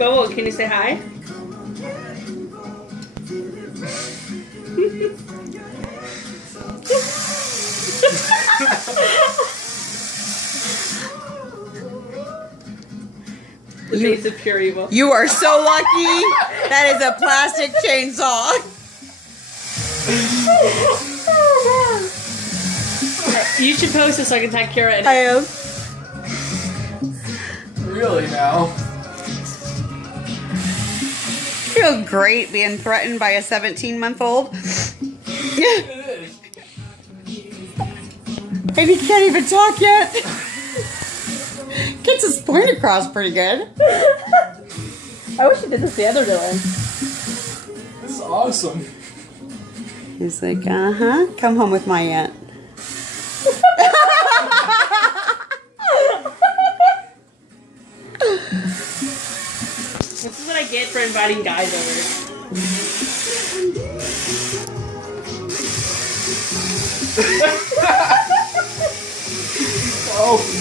Bobo, can you say hi? The face of pure evil. You are so lucky. That is a plastic chainsaw. You should post this so I can tag Kira. I am. Really now? Feel great being threatened by a 17-month-old. It is. And he can't even talk yet. Gets his point across pretty good. I wish he did this the other Dylan. This is awesome. He's like, come home with my aunt. This is what I get for inviting guys over. Oh.